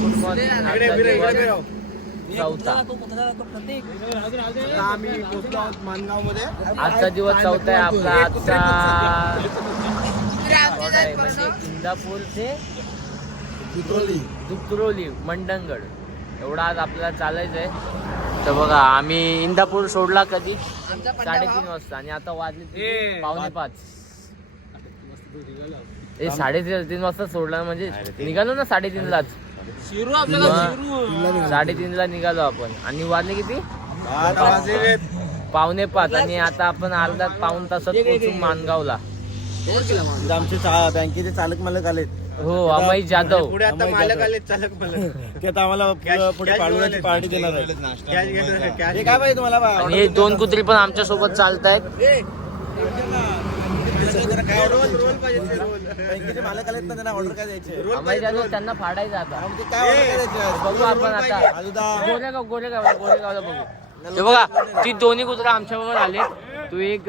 Good morning. चौथा आम्ही पोहोचलो आहोत मानगाव मध्ये. आजचा दिवस चौथा आहे आपला. आजचा म्हणजे इंदापूर ते दुत्रोली मंडणगड एवढा आज आपल्याला चालायचं आहे. तर बघा आम्ही इंदापूर सोडला कधी 3:30 वाजता आणि आता वाजले 4:45. 3:30 वाजता सोडला म्हणजे निघालो ना 3:30लाच. 3:30ला निघालो आपण आणि वाजले किती 4:45 आणि आता आपण अर्धा पाऊण तासात पोहोचू मानगावला. आमचे बँकेचे चालक मालक आलेत. हो अमय जाधव पुढे आता मालक आलेत चालक मालक. ते आता आम्हाला पुढे पाळूची पार्टी देणार आहे. हे काय पाहिजे तुम्हाला आणि हे 2 कुत्री पण आमच्या सोबत चालतायत. बँकेचे मालक आलेत ना, त्यांना ऑर्डर काय द्यायचे? अमय जाधव त्यांना फाडायचं आता. काय ऑर्डर काय द्यायचे? बघू आपण आता गोरेगावला बघू. हे बघा ती दोन्ही कुत्रा आमच्या बरोबर आले. तो एक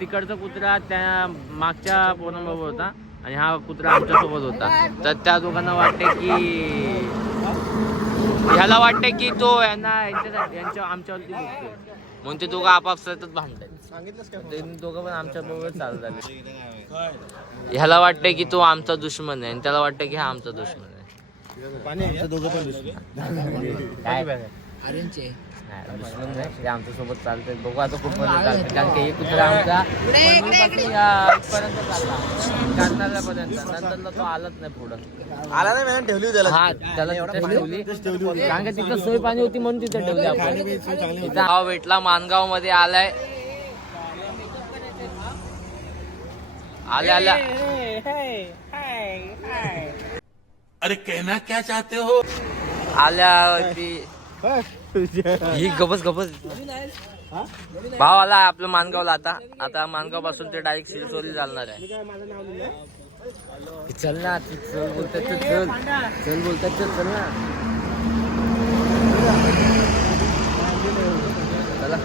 तिकडचा कुत्रा त्या मागच्या पोरांबरोबर होता आणि हा कुत्रा आमच्या सोबत होता. तर त्या दोघांना वाटते की ह्याला वाटते की तो यांच्या आमच्यावरती बघतोय म्हणून ते दोघं आपापसातच भांडतात. ते दोघं पण आमच्या बरोबर चालत आले. ह्याला वाटते की तो आमचा दुश्मन आहे आणि त्याला वाटतं की हा आमचा दुश्मन आहे. दुश्मन नाही ते आमच्या सोबत चालतंय. बघू आता खूप मजा चालते कारण की एक कुत्रा आमचा इथपर्यंत चालला नंतरला तो आलाच नाही पुढं. आला नाही मॅडम, ठेवली त्याला. हा त्याला तिथे ठेवली कारण की तिथं सोय पाणी होती म्हणून तिथे ठेवली आपण. इथं गाव भेटला मानगाव मध्ये आलाय. आल्या अरे कहना क्या चाहते हो? आल्या ती ही गबस भाव आला आपलं मानगावला. आता मानगाव पासून ते डायरेक्ट शिरसोली चालणार आहे. चल ना चल बोलतात चल बोलतात चल ना. चला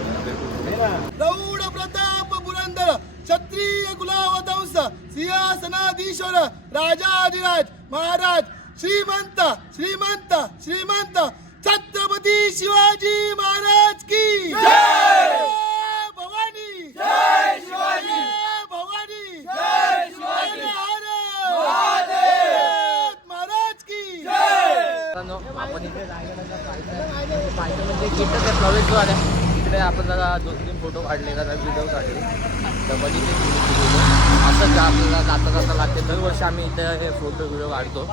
प्रौढ प्रताप पुरंदर क्षत्रिय कुलावतंस सिंहासनाधीश्वर राजाधिराज महाराज श्रीमंत श्रीमंत श्रीमंत छत्रपती शिवाजी महाराज की जय. भवानी जय शिवाजी. भवानी जय शिवाजी. महाराज की जय. आपण इथे पाहिजे म्हणजे गेटच प्रवेशद्वार आहे. इकडे आपण जरा 2-3 फोटो काढले जरा व्हिडिओ काढले. तर म्हणजे असंच आपल्याला जाता लागते. दरवर्षी आम्ही इथे फोटो व्हिडिओ काढतो.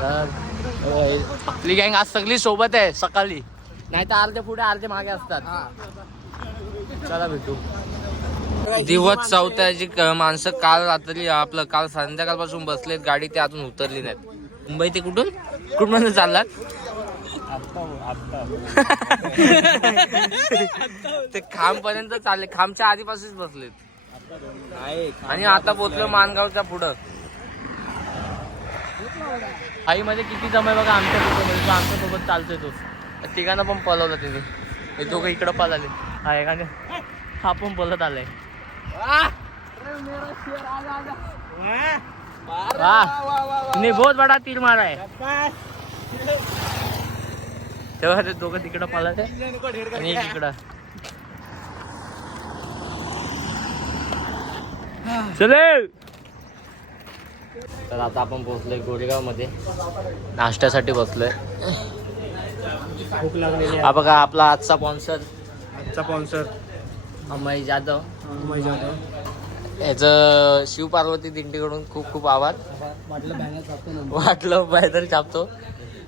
तर आपली गँग आज सगळी सोबत आहे सकाळी. नाही तर अर्धे पुढे अर्धे मागे असतात. चला भेटू. दिवस चौथ्याची माणसं काल रात्री काल संध्याकाळपासून बसलेत गाडी. ते अजून उतरली नाहीत. मुंबई ते कुठून चाललात? ते खांब पर्यंत चालले. खांबच्या आधीपासूनच बसलेत आणि आता पोहोचलो मानगावच्या पुढं. आई मध्ये किती जमाय बघा आमच्या सोबत. आमच्या सोबत चालतोय तो. तिघांना पण पळवलं तिने. हे दोघं इकडं पळाले. हा एकाने हा पण पळत आलाय. बहुत बडा तीर मारा है. तेव्हा ते दोघं तिकडं पळाले आणि एक इकडं. चले. तर आता आपण पोहोचलोय गोरेगाव मध्ये. नाश्त्यासाठी बसलोय. भूक लागलेली हा बघा आपला आजचा स्पॉन्सर अमय जाधव. याचं शिव पार्वती दिंडीकडून खूप खूप आभार. वाटलं बाहेर छापतो.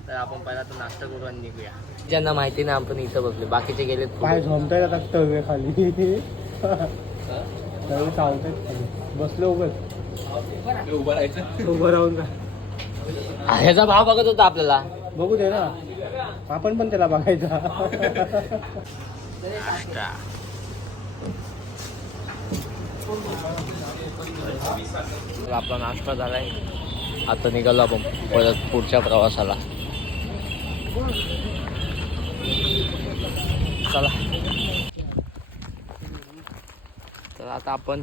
तर आपण पहिला तर नाश्ता करू आणि निघूया. ज्यांना माहिती नाही आपण इथं बसले. बाकीचे गेले काय झोमताय आता तवे खाली. तवे चालतायत खाली. बसलो उभं राहून का. ह्याचा भाव बघत होता आपल्याला. बघू दे ना, आपण पण त्याला बघायचा. आपला नाश्ता झालाय. आता निघालो आपण परत पुढच्या प्रवासाला. चला. तर आता आपण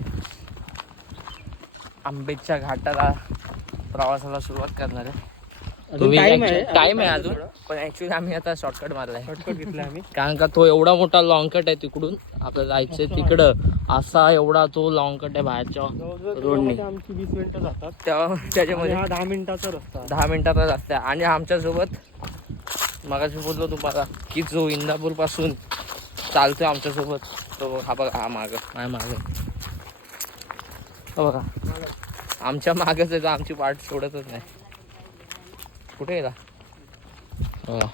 आंबेच्या घाटाला प्रवासाला सुरुवात करणार आहे. तुम्ही टाइम आहे अजून, पण ऍक्च्युली आम्ही आता शॉर्टकट मारलाय. शॉर्टकट घेतला आम्ही. कारण का तो एवढा मोठा लॉंग कट आहे तिकडून आपल्याला जायचंय तिकडं, असा एवढा तो लॉंग कट आहे बाहेरच्या रोडने. आमची 20 मिनिटं जातात. त्याच्यामध्ये हा 10 मिनिटाचा रस्ता. 10 मिनिटाचा रस्ता आहे. आणि आमच्यासोबत मगाशी बोललो तुम्हाला की जो इंदापूर पासून चालतोय आमच्यासोबत, तो हा बघा, हा माग माझ्या माग बघा, आमच्या मागच आहे, तो आमची वाट सोडतच नाही. कुठे गेला बघा.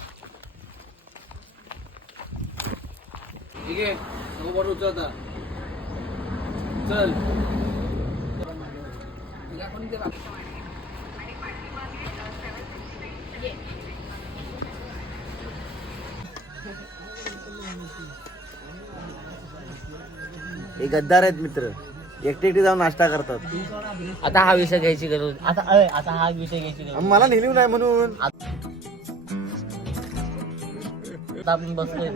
ठीक आहे, उचलता चल. हे गद्दार आहेत मित्र, एकटे जाऊन नाश्ता करतात. आता हा विषय घ्यायची गरज, आता हा विषय घ्यायची गरज. मला नेलीव नाही म्हणून आता आपण बसलोय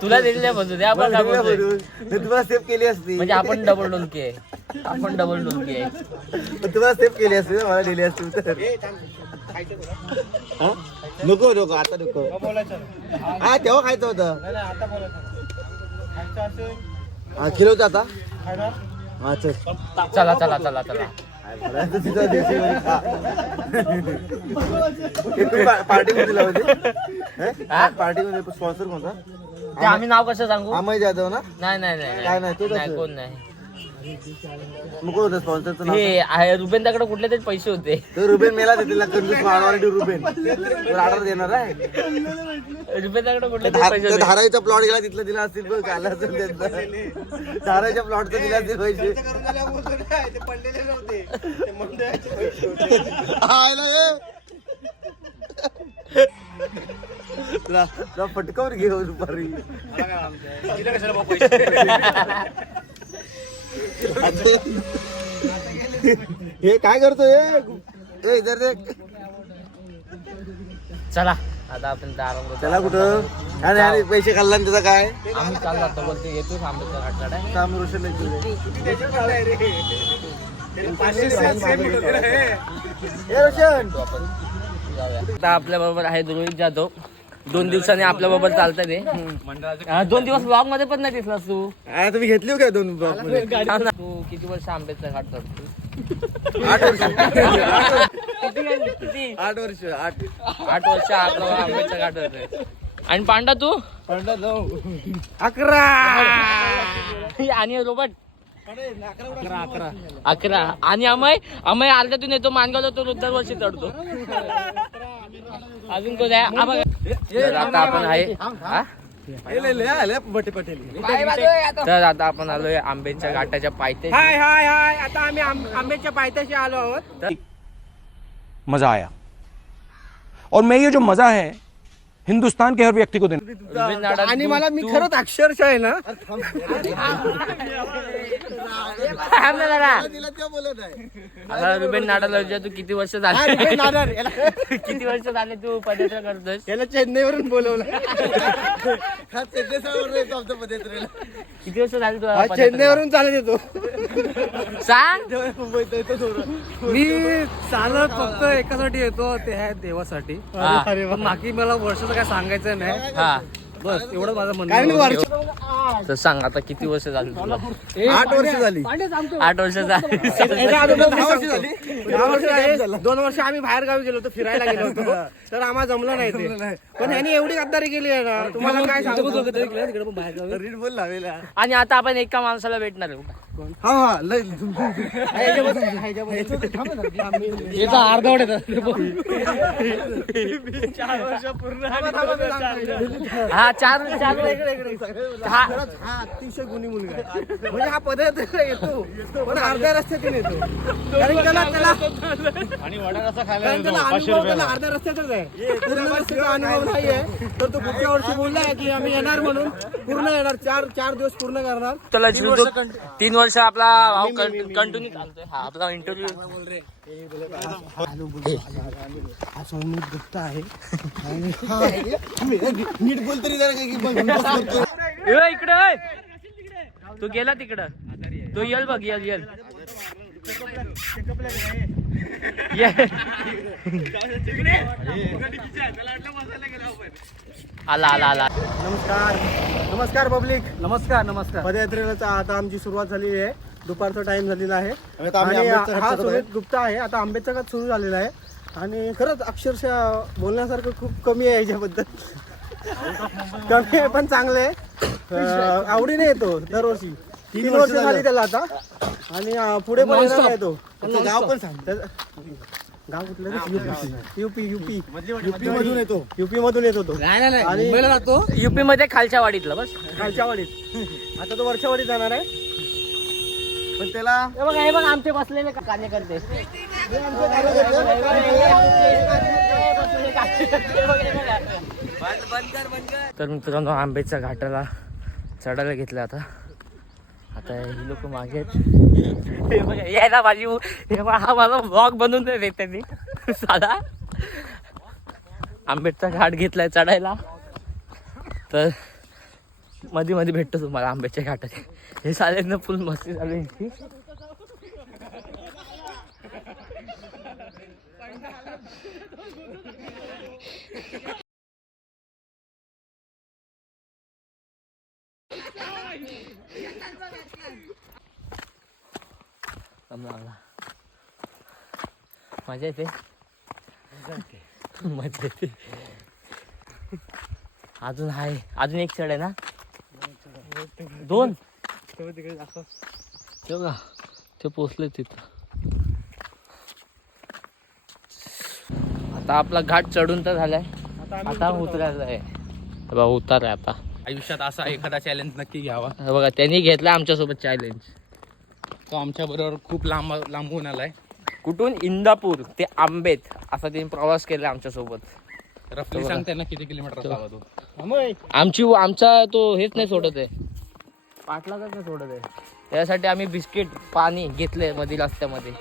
तुला दिलेल्या बसू दे, आपण काय बोलतोय? तुम्हाला सेव्ह केली असती. म्हणजे आपण डबल डोलकी आहे, आपण डबल डोलकी आहे. तुम्हाला सेव्ह केली असती, मला दिली असती तर. नको नको आता नको. हा तेव्हा खायचं होतं. हा किलोचं आता. हा चल चला चला चला चला. पार्टी मध्ये लावते. पार्टी मध्ये स्पॉन्सर कोणता? ते आम्ही नाव कसं सांगू? अमय जाधव ना? नाही नाही नाही काय नाही, तो नाही, कोण नाही. मग कोण होतं स्पॉन्सरचं नाव? हे रुपेनदाकडे कुठले तरी पैसे होते. तो रुबेन मेला देतील ना, कंजूस मारवाडी रुबेन. तो ऑर्डर देणार आहे. रुपेनदाकडे कुठले तरी पैसे होते. धारावीचा प्लॉट गेला तिथलं दिला असतील बघ, आला असेल त्यांचा. धारावीच्या प्लॉटचं दिला असतील पैसे. फटकावर घे दुपारी. हे काय करतोय? इधर देख. चला आता आपण चला कुठं? आणि पैसे खाल्ला त्याचा काय? आम्ही चाललो आता बोलते, येतो आंबेडकर घाटकडे. काम रोशन रोशन. आता आपल्या बरोबर आहे रोहित जाधव. 2 दिवसांनी आपल्या बरोबर चालतंय ते. 2 दिवस ब्लॉग मध्ये पण नाही दिसलास तू. तुम्ही घेतली काय 2 तू किती वर्ष आंबेडकर घाट करतो? 8 वर्ष. किती? 8 वर्ष. 8 वर्ष आपलं आंबेडकर घाट होतोय. आणि पांडा तू? 11. आणि रोबोट 11. आणि अमय अर्ध्यातून येतो मानगावला, तो दरवर्षी चढतो. अजून कोण आहे? आता आपण आहे तर आता आपण आलोय आंब्याच्या घाटाच्या पायथ्याशी. हाय हाय हाय. आता आम्ही आंब्याच्या पायथ्याशी आलो आहोत. मजा आया और मैं ये जो मजा है हिंदुस्तान के हर व्यक्ति को देना. आणि मला मी खरंच अक्षरशः आहे ना, आता रुबेन नाडाला तू किती वर्ष झाले? किती वर्ष झाले तू पदयात्रा करतोय? याला चेन्नईवरून बोलवलं. किती वर्ष झाले तू चेन्नईवरून चालत येतो. सांग. मी चालत फक्त एकासाठी येतो, ते आहे देवासाठी. बाकी मला वर्षाचं काय सांगायचं नाही. हा बस एवढं माझं म्हणणं. तर सांग आता किती वर्ष झाली तुला? 8 वर्ष झाली. 8 वर्ष झाली. 10 वर्ष आहे. 2 वर्ष आम्ही बाहेर गावी गेलो होतो, फिरायला गेलो होतो, तर आम्हाला जमलं नाही ते. पण ह्यानी एवढी गद्दारी केली आहे ना, तुम्हाला काय सांगू. आणि आता आपण एका माणसाला भेटणार आहे. हा हा अर्धवट येतात. 4 वर्ष पूर्ण. हा 4 हा अतिशय गुणी मुलगा आहे. म्हणजे हा पदयात्रेला येतो पण अर्ध्या रस्त्यातून येतो. कारण त्याला अर्ध्या रस्त्यातच आहे, पूर्ण रस्त्याचा अनुभव नाहीये. तर तो पुढच्या वर्षी बोललाय की आम्ही येणार म्हणून, पूर्ण येणार. 4 दिवस पूर्ण करणार. त्याला 3 वर्ष आपला कंटिन्यू चालतोय. हा आपला इंटरव्ह्यू आहे. नीट बोल तरी जरा काही इकडे तू गेला तिकडं, तो यल बघ यल. आला आला आला. नमस्कार नमस्कार पब्लिक. नमस्कार नमस्कार. पदयात्रेला आता आमची सुरुवात झालेली आहे. दुपारचा टाइम झालेला आहे आम्ही आणि आंबेडकर हा घाट सुमित गुप्ता आहे. आता आंबेडचा घाट सुरू झालेला आहे आणि खरंच अक्षरशः बोलण्यासारखं खूप कमी आहे याच्याबद्दल. कमी आहे पण चांगलं आहे. आवडीने येतो दरवर्षी. 3 वर्ष झाली त्याला आता आणि पुढे पण येणार आहे तो. गाव पण सांग. गाव कुठलं युपी युपी युपी मधून येतो. युपी मधून येतो तो. आणि युपी मध्ये खालच्या वाडीतला बस. खालच्या वाडीत. आता तो वरच्या वाडीत जाणार आहे पण त्याला हे बघ आमचे बसलेले कार्यकर्ते. तर मित्रांनो आंबेच्या घाटाला चढायला घेतलं आता. आता ही लोक मागे आहेत. हे बघा, यायला माझी हे बघा, हा माझा ब्लॉग बनवून दे त्यांनी साधा. आंबेडचा घाट घेतलाय चढायला. तर मध्ये मध्ये भेटतो तुम्हाला आंब्याच्या घाटात. हे चालेल फुल मस्ती चालू आहे. मजा येते मजा येते. अजून आहे, अजून एक चढ आहे ना. 2 ते बघा ते पोचले तिथं. आता आपला घाट चढून तर झालाय. आता उतरायला आहे. बघा उतार आहे आता. आयुष्यात असा एखादा चॅलेंज नक्की घ्यावा. हे बघा त्यांनी घेतला आमच्यासोबत चॅलेंज. तो आमच्या बरोबर खूप लांबून आलाय. कुठून? इंदापूर ते आंबेत असा त्यांनी प्रवास केला आमच्यासोबत. रफली सांगते ना किती किलोमीटर असावा तो. आमचा तो हेच नाही सोडत आहे, पाठलागच नाही सोडत आहे. त्यासाठी आम्ही बिस्किट पाणी घेतले मध्ये रस्त्यामध्ये.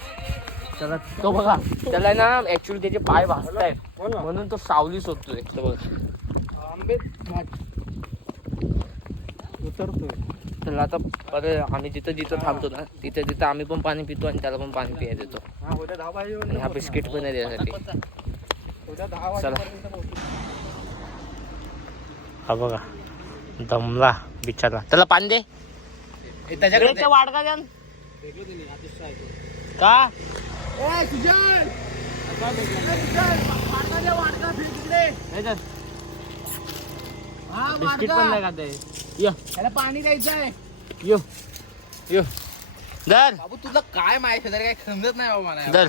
त्याला तो बघा त्याला ना ऍक्च्युली त्याचे पाय भाजतायत म्हणून तो सावली शोधतोय. तो बघा आंबेत घाट उतरतोय. त्याला आता परत आम्ही जिथं जिथं थांबतो ना तिथं तिथं आम्ही पण पाणी पितो आणि त्याला पण पाणी पियायला देतो. आणि हा बिस्किट पण आहे त्यासाठी. चला हा बघा दमला बिचारा. त्याला पाणी दे. त्याच्याकडे वाडका द्या का. बिस्किट पण नाही खाते. त्याला पाणी द्यायचं आहे. यो यो दर बाबू तुला काय माहिती काय समजत नाही बाबा मला. दर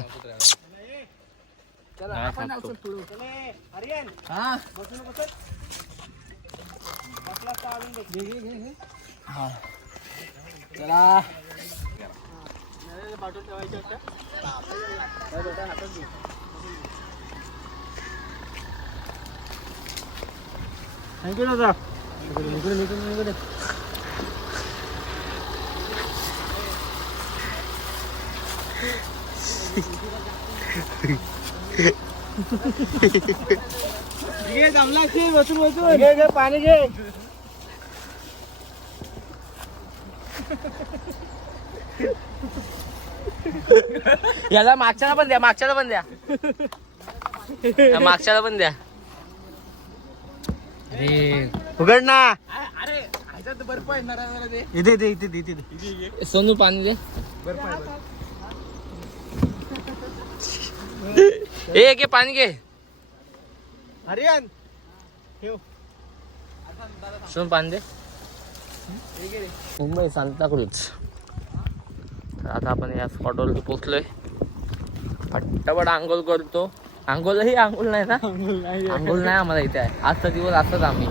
थँक्यू दादा. घे पाणी घे. याला मागच्याला पण द्या, मागच्याला पण द्या, मागच्याला पण द्या. अरे उघड ना. बर्फ आहे ना ते. इथे सोनू पाणी दे. ए घे पाणी घे. हरियान सोनू पाणी दे. मुंबई सांताक्रूज. तर आता आपण या स्पॉटवर पोहोचलोय. पट्टापट आंघोळ करतो. आंघोळ नाही ना. आंघोळ नाही आम्हाला इथे आहे. आजचा दिवस असतात आम्ही.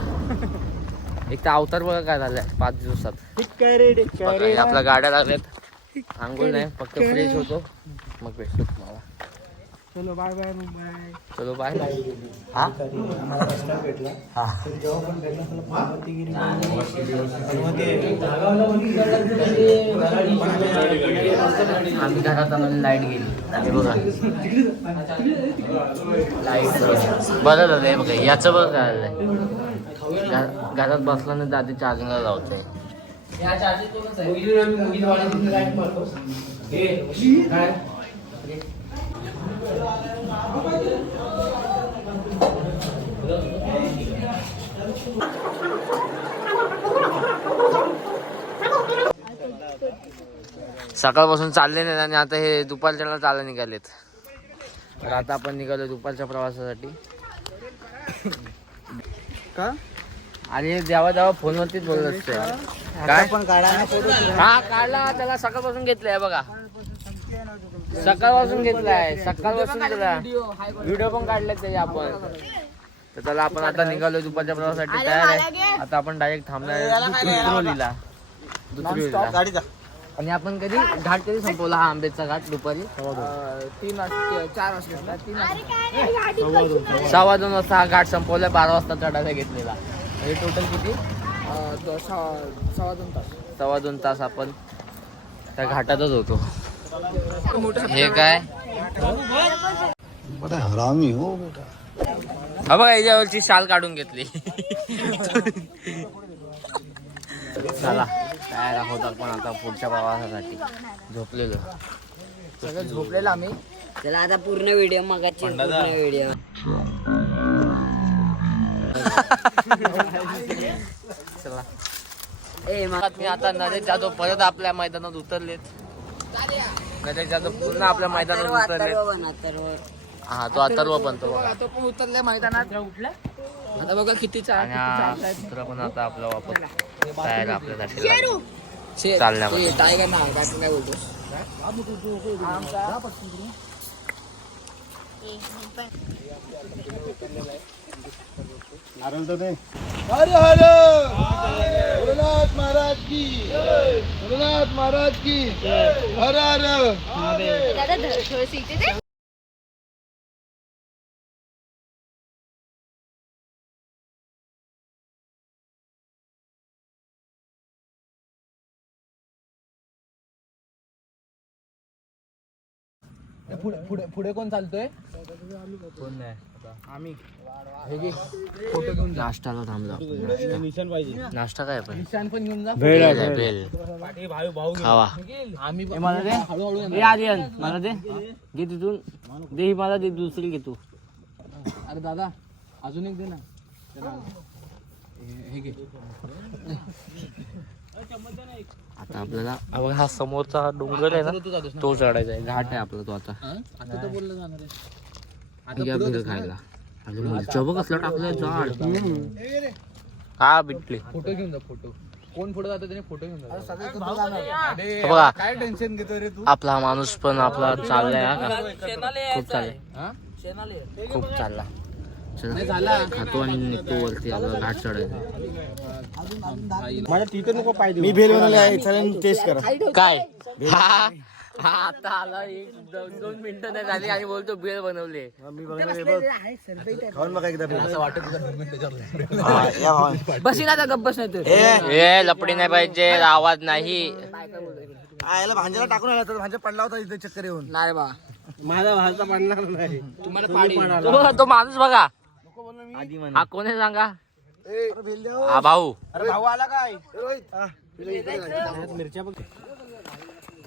एक तर अवतार बघा काय झालाय 5 दिवसात. बघा, आपल्या गाड्या लागल्यात. आंघोळ नाही फक्त फ्रेश होतो मग भेटतो तुम्हाला. चलो बाय बाय मुंबई. चलो बाय. हा आम्ही घरात आलो लाईट गेली. हे बघा लाईट बरं झालं. हे बघा याचं बघ काय घरात बसला नाही तर आधी चार्जिंगला लावतोय. सकाळपासून चालले नाही आणि आता हे दुपारच्याला चालला निघालेत. तर आता आपण निघालो दुपारच्या प्रवासासाठी. का आणि जेव्हा जेव्हा फोनवरतीच बोलत असते. काय पण काढा हा काढला त्याला सकाळपासून घेतलाय बघा. सकाळपासून घेतलाय सकाळपासून त्याला व्हिडिओ पण काढले त्याचे आपण. तर त्याला आपण आता निघालो दुपारच्या प्रवासासाठी तयार आहे. आता आपण डायरेक्ट थांबणार दुसरीला. गाडीचा आणि आपण कधी घाट कधी संपवला हा आंबेचा घाट दुपारी 3 वाजता 4 वाजता 3 2:15 वाजता हा घाट संपवला. 12 वाजता चढायला घेतलेला. हे टोटल किती 2.5 तास आपण त्या घाटातच होतो. हे काय हरामी हो बेटा. हा बघा याच्यावरची शाल काढून घेतली. चला तयार आहोत आपण आता पुढच्या प्रवासासाठी. झोपलेलो सगळं झोपलेलं आम्ही. चला आता पूर्ण व्हिडिओ मगाची पूर्ण व्हिडिओ चला. ए मग मी आता नरेश जाधव परत आपल्या मैदानात उतरलेत. नरेश जाधव पूर्ण आपल्या मैदानात उतरलेत. हा तो अथर्व पण तो बघा. तो पण उतरले मैदानात. आता बघा किती आणि हा दुसरा पण आता आपला वापर तयार आपल्यासाठी चालण्यामध्ये. टायगर ना बाकी काय बोलतो. नारळ तर नाही. हर हर भोलेनाथ महाराज की भोलेनाथ महाराज की हर हर. दादा थोडंसं इथे दे. पुढे कोण चालतोय. आम्ही फोटो घेऊन नाश्ताला थांबलो आपण. निशाण पाहिजे. नाश्ता काय पण निशाण पण घेऊन जा. भेल आहे, भेल खावा. आम्ही मला दे हळूहळू ए आर्यन मला दे. घे तिथून दे ही मला दे. दुसरी घे तू. अरे दादा अजून एक दे ना. हे घे. आता आपल्याला हा समोरचा डोंगर आहे ना तो चढायचा आहे. घाट आहे आपला तो आता. आता तर बोललं जाणार आहे. या भेल खायला. अरे मिरच्या बघ कसला टाकलाय झाड. हा बिटली. फोटो घेऊन जा. फोटो कोण फोटो जातो त्याने फोटो घेऊन जा. बघा काय टेन्शन घेतो रे तू. आपला माणूस पण आपला चाललाय. हा का खूप चाललाय. खूप चालला. चला खातो आणि निघतो वरती. आपला घाट चढायचा. माझ्या तिथे नको पाहिजे. मी भेल बनवले आहे. चला टेस्ट करा. काय हा हा आता आला. 1-2 मिनिटं नाही झाली आणि बोलतो भेळ बनवले. खाऊन बघा एकदा. असं वाटत बसी ना गप्प बस नाही तर ए लपडी नाही पाहिजे. आवाज नाही. याला भांज्याला टाकून आला तर भांजा पडला होता इथे चक्कर येऊन. नाही बा माझा भांजा पडणार नाही. तुम्हाला पाडी तो माणूस बघा. हा कोण आहे सांगा. हा भाऊ. अरे भाऊ आला काय. मिरच्या बघ.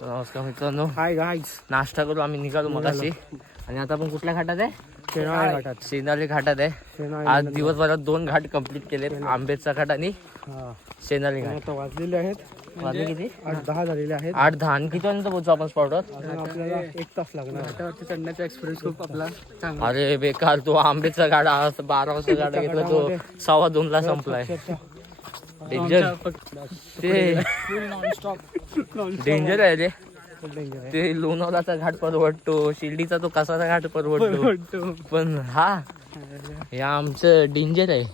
नमस्कार मित्रांनो. Hi guys. नाश्ता करू आम्ही निघालो मगाशी. आणि आता आपण कुठल्या घाटात आहे. शेणाळे घाटात. शेनाली घाटात आहे. आज दिवसभरात 2 घाट कंप्लीट केलेत. आंबेचा घाट आणि शेनाली घाट. आता वाजलेले आहेत. वाजले किती 8-10 झालेले आहेत. 8-10. आणि किती वाजता पोहोचू आपण स्पॉटवर. आपल्याला 1 तास लागणार. घाटावरती चढण्याचा एक्सपिरियन्स खूप आपला चांगला. अरे बेकार. तो आंबेचा गाडा 12 वाजता गाडा घेतला तो 2:15 संपलाय. डेंजर. ते डेंजर आहे रे. ते लोणावळाचा घाट परवडतो. शिर्डीचा तो कसाचा घाट परवडतो. पण हा हे आमचं डेंजर आहे.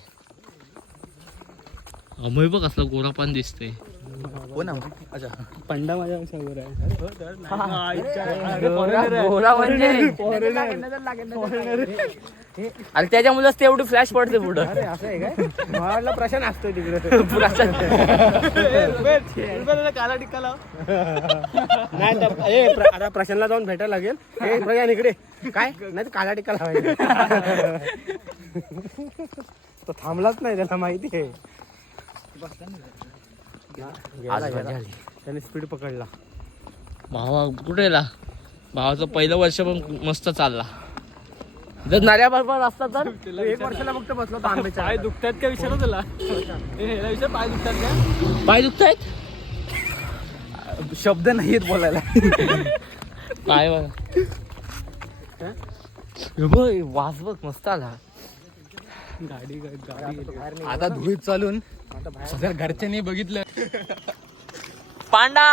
अमय बघ कसला गोरा पण दिसतोय. पंडा माझ्या समोर आहे. गोरा म्हणजे अरे त्याच्यामुळेच ते एवढी फ्लॅश पडते पुढं. अरे असं आहे काय. मला प्रशांत असतोय तिकडे. काला टिक्का लाव. नाही तर आता प्रशांतला जाऊन भेटायला लागेल. हे प्रशांत इकडे काय नाही तर काला टिक्का लावायचा. तो थांबलाच नाही. त्याला माहिती आहे. आज मजा आली. त्याने स्पीड पकडला. भावा कुठे गेला? भावाचं पहिलं वर्ष पण मस्त चालला. जर नाऱ्या बरोबर असता तर 1 वर्षाला फक्त बसलो होतो आंब्याच्या. पाय दुखतात का विचारू तुला? विचार पाय दुखतात का? पाय दुखतायत? शब्द नाहीत बोलायला. पाय बघ वास बघ मस्त आला. गाडी आता धुळीत चालून जर घरच्यांनी बघितलं पांडा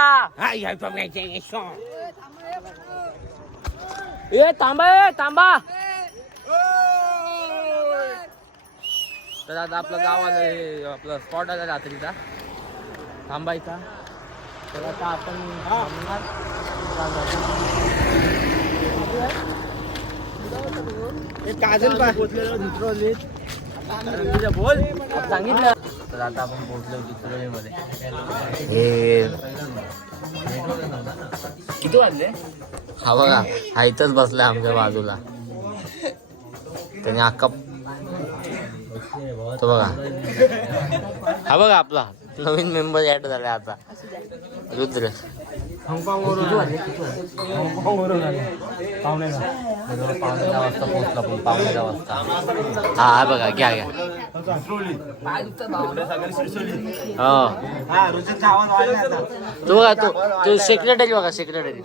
ए थांबा थांबा. तर आता आपलं गाव आलं, हे आपलं स्पॉट आला रात्रीचा थांबायचा. तर आता आपण थांबणार. काजल बोल. सांगितलं. तर आता आपण पोहोचलो चित्रळीमध्ये. हे किती वाजले? हा बघा हा इथंच बसलाय आमच्या बाजूला. त्याने अख्खा तो बघा हा बघा आपला नवीन मेंबर ऍड झाला आता रुद्र. हाँगकाँगवरून पाहुणे 10 वाजता पोहोचला पण 10:15 वाजता. हा बघा घ्या घ्या. हो तो बघा तो सेक्रेटरी बघा सेक्रेटरी.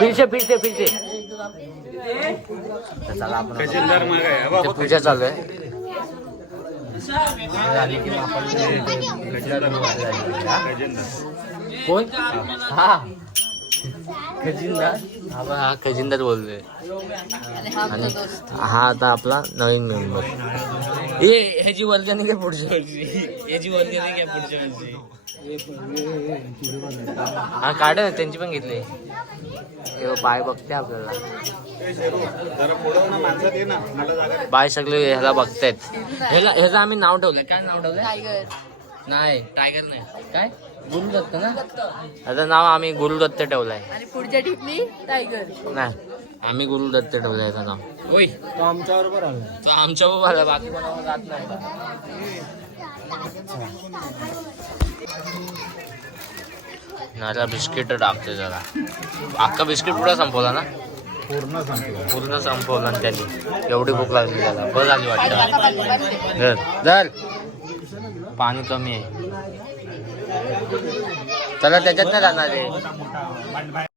फिरचे चला आपण पूजा चालू आहे. कोण? हा खजिनदार. हा खजिनदार बोलतोय. आणि हा आता आपला नवीन मेंबर. ह्याची वर्गणी काय पुढच्या वर्षी? याची वर्गणी काय पुढच्या वर्षी? हा काढ त्यांची पण घेतली. बाय बघते आपल्याला. बाय सगळे ह्याला बघतायत. ह्याचं आम्ही नाव ठेवलंय. काय नाव ठेवलंय? टायगर. नाही टायगर नाही. काय गुरुदत्त ना. ह्याचं नाव आम्ही गुरुदत्त ठेवलंय. आणि पुढच्या ठिकाणी टायगर. नाही आम्ही गुरुदत्त ठेवलंय ह्याचं नाव. होय तो आमच्या बरोबर आला. तो आमच्या बरोबर आला. बाकी कोणावर जात नाही. नाला बिस्किट टाकते जरा. अख्खा बिस्किट पुढे संपवला ना. पूर्ण संपवला ना त्यांनी. एवढी भूक लागली त्याला. बस आली वाटतं. जर पाणी कमी आहे त्याला त्याच्यात नाही जाणार आहे.